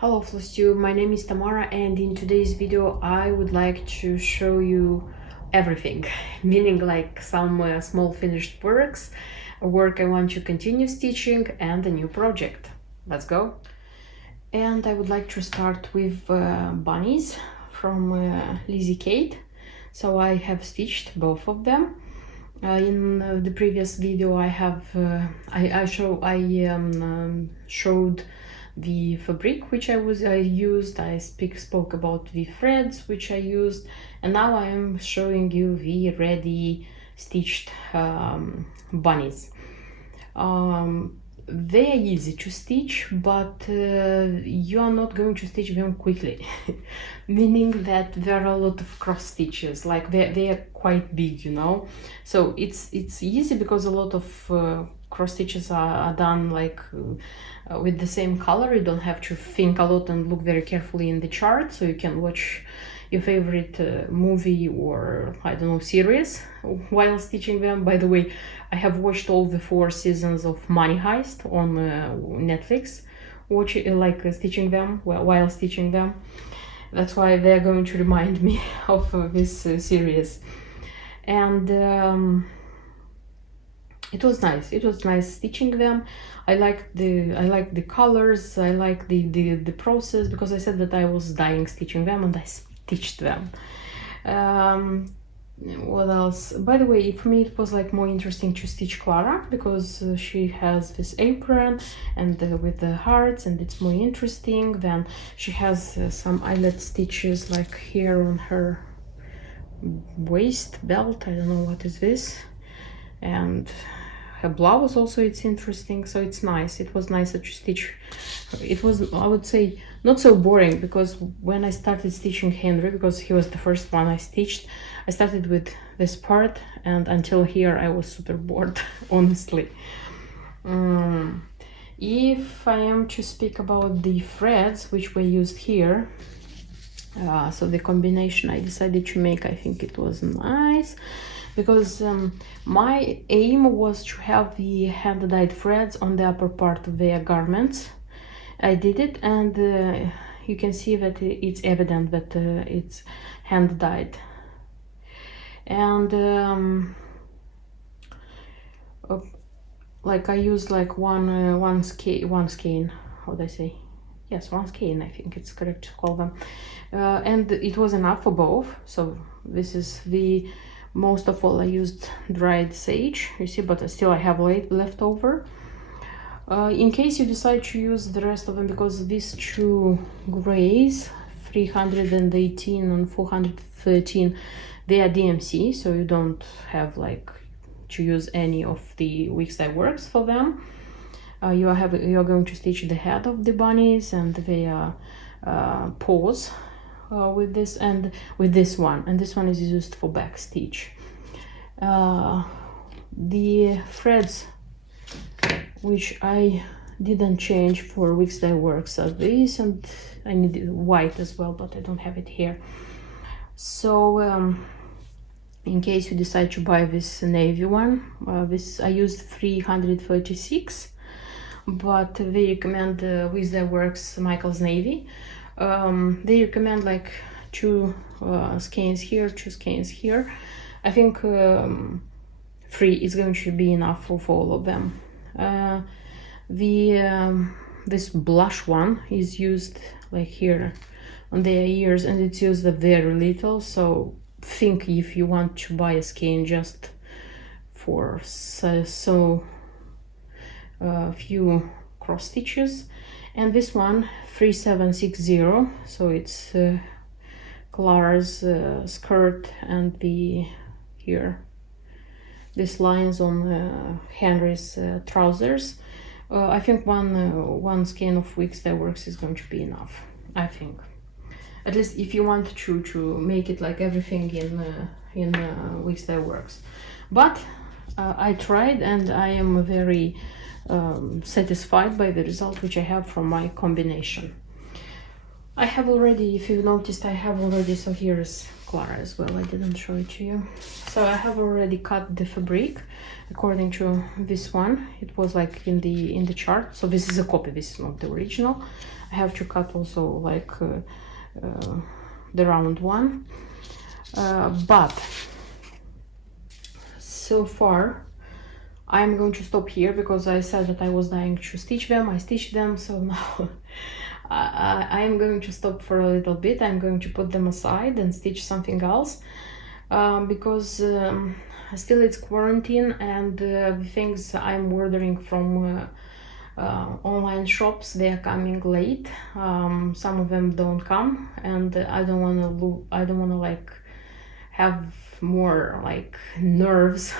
Hello Flosstube, my name is Tamara, and in today's video I would like to show you everything, meaning like some small finished works, a work I want to continue stitching, and a new project. Let's go! And I would like to start with bunnies from Lizzie Kate. So I have stitched both of them. In the previous video I have showed the fabric which I used. I spoke about the threads which I used, and now I am showing you the ready stitched bunnies. They are easy to stitch, but you are not going to stitch them quickly, meaning that there are a lot of cross stitches, like they are quite big, you know. So it's easy because a lot of cross stitches are done like with the same color. You don't have to think a lot and look very carefully in the chart, so you can watch your favorite movie or I don't know, series while stitching them. By the way, I have watched all the 4 seasons of Money Heist on Netflix, stitching them while stitching them. That's why they're going to remind me of this series. And it was nice. It was nice stitching them. I like the colors. I like the process, because I said that I was dying stitching them, and I stitched them. What else? By the way, for me it was like more interesting to stitch Clara, because she has this apron and with the hearts, and it's more interesting. Then she has some eyelet stitches like here on her waist belt. I don't know what is this, and her blouse also, it's interesting. So it's nice. It was nicer to stitch. It was, I would say, not so boring, because when I started stitching Henry, because he was the first one I stitched, I started with this part, and until here I was super bored, honestly. If I am to speak about the threads which were used here, so the combination I decided to make, I think it was nice, because my aim was to have the hand-dyed threads on the upper part of their garments. I did it, and you can see that it's evident that it's hand-dyed. And like I used like one skein, how do I say? Yes, one skein, I think it's correct to call them. And it was enough for both. So this is the most of all I used dried sage, you see, but still I have left over. In case you decide to use the rest of them, because these 2 grays, 318 and 413, they are DMC, so you don't have like to use any of the weeks that works for them. You are going to stitch the head of the bunnies and their paws with this and with this one, and this one is used for back stitch. The threads which I didn't change for weeks that works are these, and I need white as well, but I don't have it here. So in case you decide to buy this navy one, this I used 336, but they recommend with that works Michael's Navy. They recommend like 2 skeins here, 2 skeins here. I think 3 is going to be enough for all of them. This blush one is used like here on their ears, and it's used very little. So think if you want to buy a skein just for so few cross stitches. And this one 3760, so it's Clara's skirt, and here these lines on Henry's trousers. I think one skein of weeks that works is going to be enough, I think. At least if you want to make it like everything in weeks that works. But I tried, and I am very satisfied by the result which I have from my combination. I have already, if you noticed, I have already, so here's Clara as well, I didn't show it to you. So I have already cut the fabric according to this one. It was like in the chart, so this is a copy, this is not the original. I have to cut also like the round one, but so far I'm going to stop here because I said that I was dying to stitch them. I stitched them, so now I'm going to stop for a little bit. I'm going to put them aside and stitch something else, because still it's quarantine, and the things I'm ordering from online shops, they are coming late. Some of them don't come, and I don't want to like have more like nerves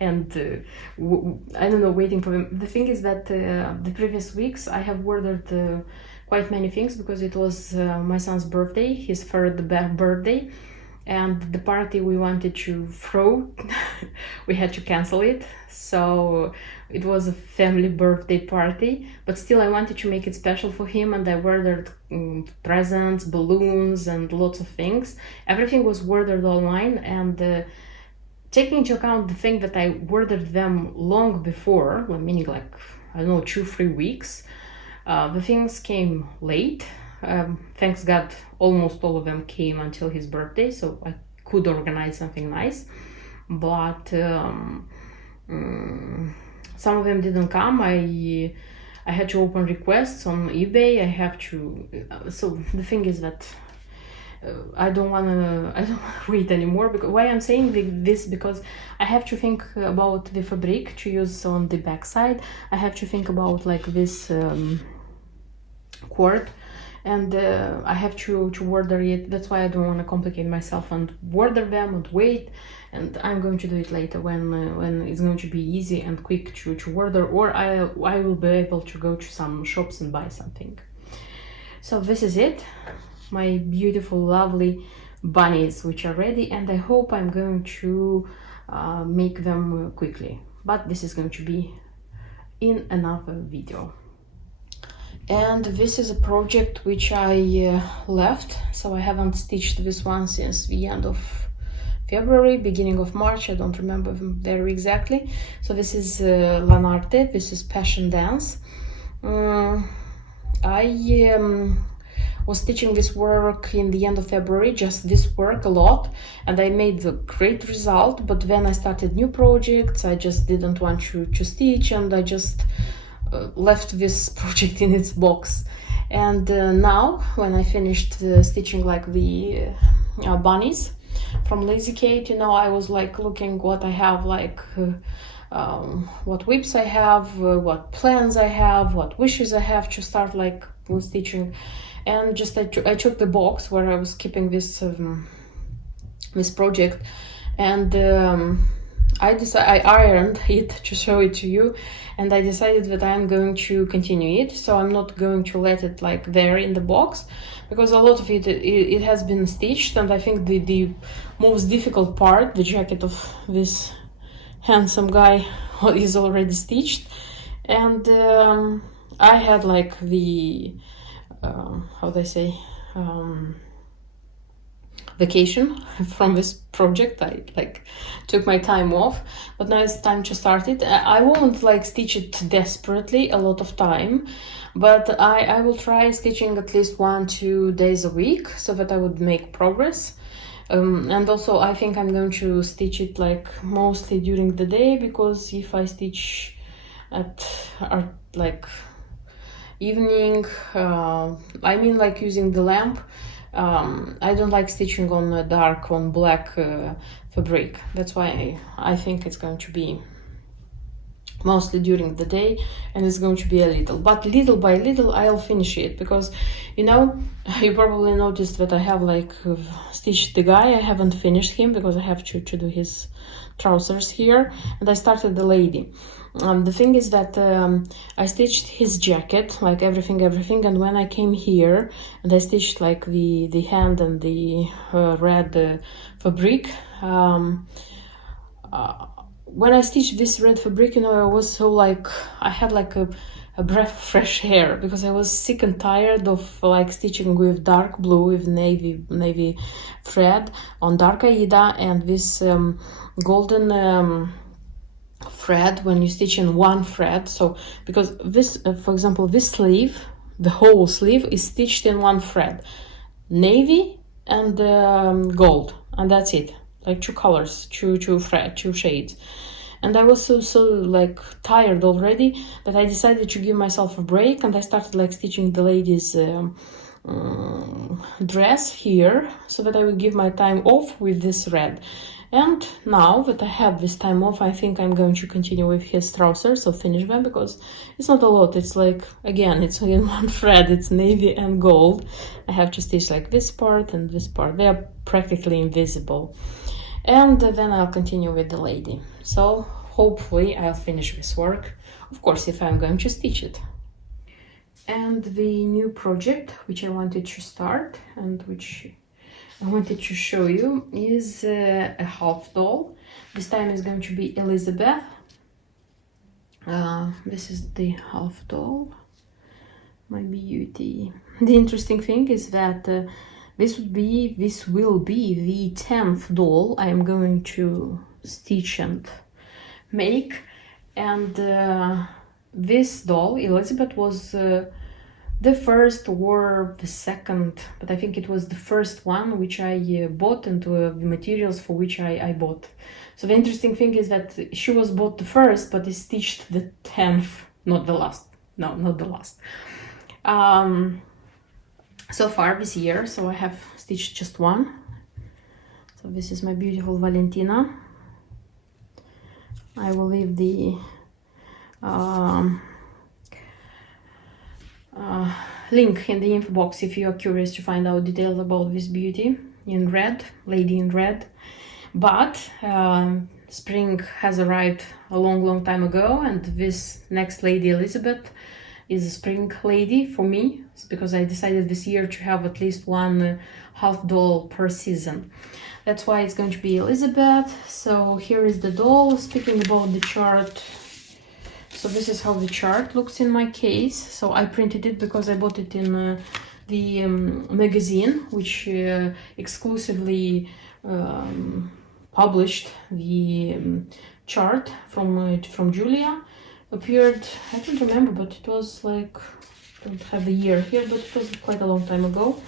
and I don't know, waiting for them. The thing is that the previous weeks I have ordered quite many things because it was my son's birthday, his third birthday, and the party we wanted to throw we had to cancel it. So it was a family birthday party, but still I wanted to make it special for him, and I ordered presents, balloons, and lots of things. Everything was ordered online, and taking into account the thing that I ordered them long before, meaning like, I don't know, 2-3 weeks, the things came late. Thanks God, almost all of them came until his birthday, so I could organize something nice. But some of them didn't come. I had to open requests on eBay. I have to. So the thing is that I don't wanna wait anymore. Because why I'm saying this, because I have to think about the fabric to use on the back side. I have to think about like this cord, and I have to order it. That's why I don't want to complicate myself and order them and wait. And I'm going to do it later when it's going to be easy and quick to order, or I will be able to go to some shops and buy something. So this is it, my beautiful, lovely bunnies, which are ready, and I hope I'm going to make them quickly. But this is going to be in another video. And this is a project which I left, so I haven't stitched this one since the end of February, beginning of March, I don't remember very exactly. So this is Lanarte, this is Passion Dance. I was stitching this work in the end of February, just this work a lot, and I made a great result, but then I started new projects. I just didn't want to stitch, and I just left this project in its box. And now when I finished stitching like the bunnies from Lizzie Kate, you know, I was like looking what I have, like what whips I have, what plans I have, what wishes I have to start like stitching. And just I took the box where I was keeping this this project, and I ironed it to show it to you, and I decided that I am going to continue it. So I'm not going to let it like there in the box, because a lot of it has been stitched, and I think the most difficult part, the jacket of this handsome guy, is already stitched. And I had like the how do I say, vacation from this project. I like took my time off, but now it's time to start it. I won't like stitch it desperately a lot of time, but I will try stitching at least 1-2 days a week, so that I would make progress. And also I think I'm going to stitch it like mostly during the day, because if I stitch at like evening, I mean like using the lamp, I don't like stitching on dark, on black fabric. That's why I think it's going to be mostly during the day, and it's going to be a little, but little by little I'll finish it, because you know, you probably noticed that I have like stitched the guy. I haven't finished him because I have to do his trousers here, and I started the lady. The thing is that I stitched his jacket, like everything, and when I came here and I stitched like the hand and the red fabric, when I stitched this red fabric, you know, I was so like, I had like a a breath of fresh air, because I was sick and tired of like stitching with dark blue with navy thread on dark Aida, and this golden thread when you stitch in one thread. So because this for example, this sleeve, the whole sleeve is stitched in one thread, navy and gold, and that's it, like two colors, two shades. And I was so like tired already that I decided to give myself a break, and I started like stitching the lady's dress here, so that I would give my time off with this red. And now that I have this time off, I think I'm going to continue with his trousers, so finish them, because it's not a lot. It's like, again, it's in one thread, it's navy and gold. I have to stitch like this part and this part. They are practically invisible. And then I'll continue with the lady. So hopefully I'll finish this work, of course, if I'm going to stitch it. And the new project which I wanted to start and which I wanted to show you is a half doll. This time is going to be Elizabeth. This is the half doll, my beauty. The interesting thing is that this will be the 10th doll I am going to stitch and make. And this doll, Elizabeth, was the first or the second, but I think it was the first one which I bought, and the materials for which I bought. So the interesting thing is that she was bought the first, but is stitched the 10th, not the last. No, not the last. So far this year, so I have stitched just one. So this is my beautiful Valentina. I will leave the link in the info box if you are curious to find out details about this beauty in red, lady in red. But spring has arrived a long time ago, and this next lady, Elizabeth, is a spring lady for me, because I decided this year to have at least one half doll per season. That's why it's going to be Elizabeth. So here is the doll. Speaking about the chart, so this is how the chart looks in my case. So I printed it because I bought it in the magazine, which exclusively published the chart from Julia. Appeared, I don't remember, but it was like, I don't have the year here, but it was quite a long time ago.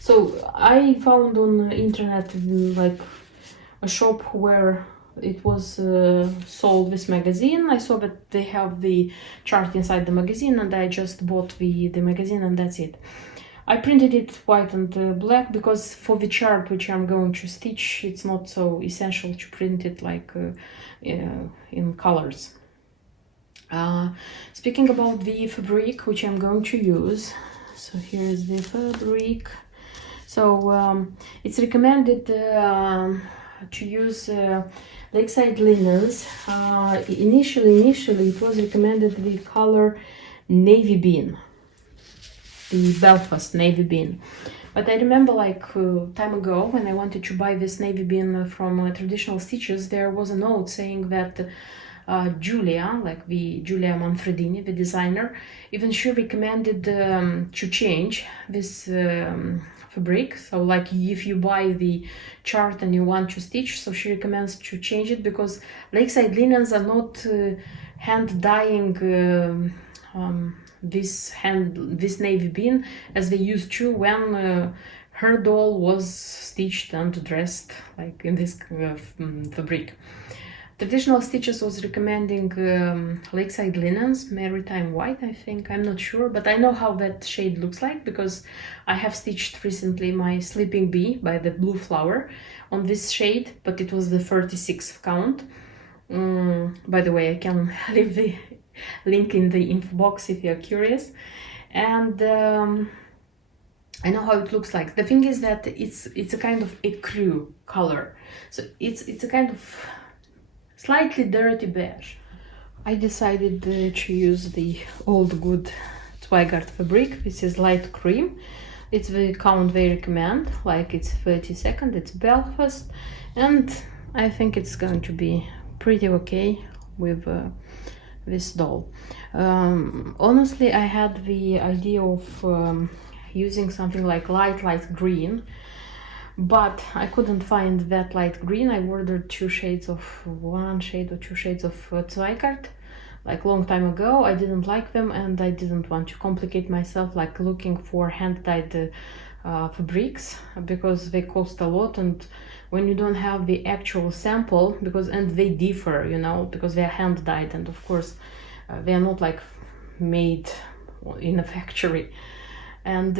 So I found on the internet like a shop where it was sold, this magazine. I saw that they have the chart inside the magazine, and I just bought the magazine, and that's it. I printed it white and black because for the chart which I'm going to stitch, it's not so essential to print it like in colors. Speaking about the fabric which I'm going to use, so here is the fabric. So it's recommended to use lakeside linens. Initially it was recommended the color navy bean, the Belfast navy bean. But I remember like time ago when I wanted to buy this navy bean from Traditional Stitches, there was a note saying that Julia, like the Julia Manfredini, the designer, even she recommended to change this fabric. So like if you buy the chart and you want to stitch, so she recommends to change it, because lakeside linens are not hand dyeing this navy bean as they used to when her doll was stitched and dressed like in this fabric. Traditional Stitches was recommending lakeside linens, maritime white, I think, I'm not sure, but I know how that shade looks like because I have stitched recently my Sleeping Bee by the Blue Flower on this shade, but it was the 36th count. By the way, I can leave the link in the info box if you're curious. And I know how it looks like. The thing is that it's a kind of ecru color, so it's a kind of slightly dirty beige. I decided to use the old good Zweigart fabric. This is light cream. It's the count they recommend, like it's 32nd, it's Belfast, and I think it's going to be pretty okay with this doll. Honestly, I had the idea of using something like light green, but I couldn't find that light green. I ordered one shade or two shades of Zweikart like long time ago. I didn't like them, and I didn't want to complicate myself like looking for hand-dyed fabrics, because they cost a lot, and when you don't have the actual sample, and they differ, you know, because they are hand-dyed, and of course they are not like made in a factory. And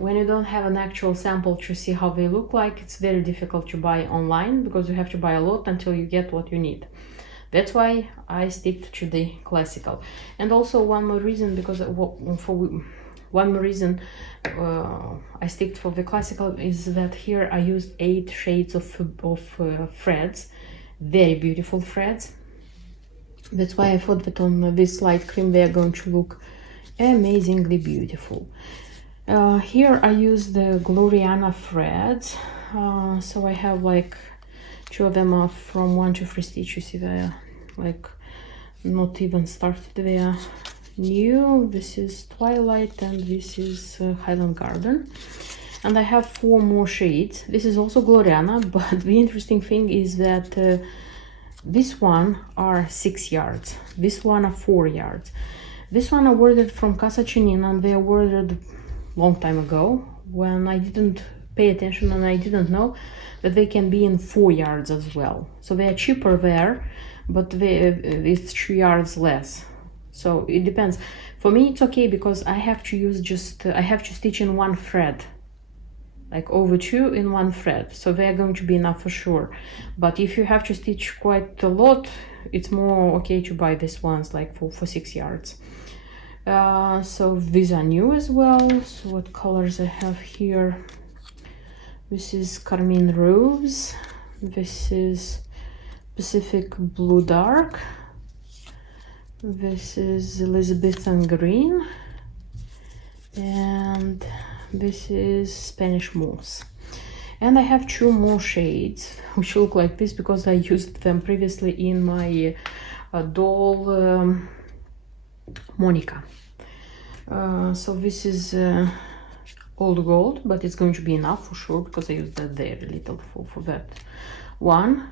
when you don't have an actual sample to see how they look like, it's very difficult to buy online, because you have to buy a lot until you get what you need. That's why I stick to the classical. And also one more reason, because I stick for the classical is that here I used 8 shades of threads, very beautiful threads. That's why I thought that on this light cream they are going to look amazingly beautiful. Here I use the Gloriana threads, so I have like 2 of them are from 1 to 3 stitches. They are like not even started, they are new. This is Twilight and this is Highland Garden, and I have 4 more shades. This is also Gloriana, but the interesting thing is that this one are 6 yards, this one are 4 yards. This one I ordered from Casa Chinina, and they were ordered long time ago when I didn't pay attention and I didn't know that they can be in 4 yards as well. So they are cheaper there, but it's 2 yards less. So it depends. For me it's okay, because I have to use I have to stitch in 1 thread, like over 2 in 1 thread, so they are going to be enough for sure. But if you have to stitch quite a lot, it's more okay to buy these ones like for 6 yards. So these are new as well. So what colors I have here? This is Carmine Rose, this is Pacific Blue Dark, this is Elizabethan Green, and this is Spanish Moss. And I have 2 more shades which look like this, because I used them previously in my doll Monica. So this is Old Gold, but it's going to be enough for sure, because I used that very little for that one.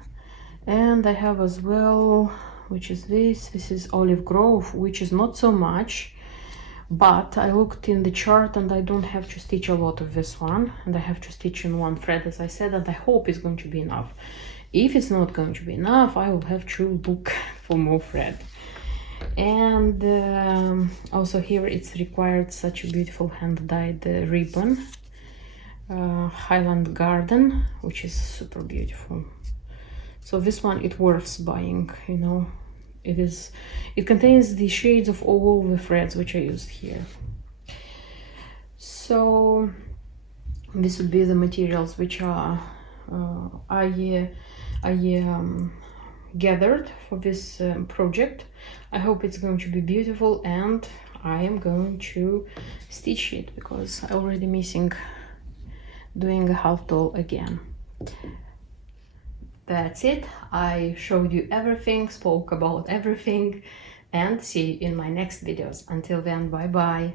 And I have as well, which is this is Olive Grove, which is not so much, but I looked in the chart and I don't have to stitch a lot of this one, and I have to stitch in 1 thread, as I said, and I hope it's going to be enough. If it's not going to be enough, I will have to look for more thread. And also here it's required such a beautiful hand-dyed ribbon, Highland Garden, which is super beautiful. So this one, it worth buying, you know. It contains the shades of all the threads which I used here. So this would be the materials which are I gathered for this project. I hope it's going to be beautiful, and I am going to stitch it, because I'm already missing doing a half doll again. That's it. I showed you everything, spoke about everything, and see you in my next videos. Until then, bye bye.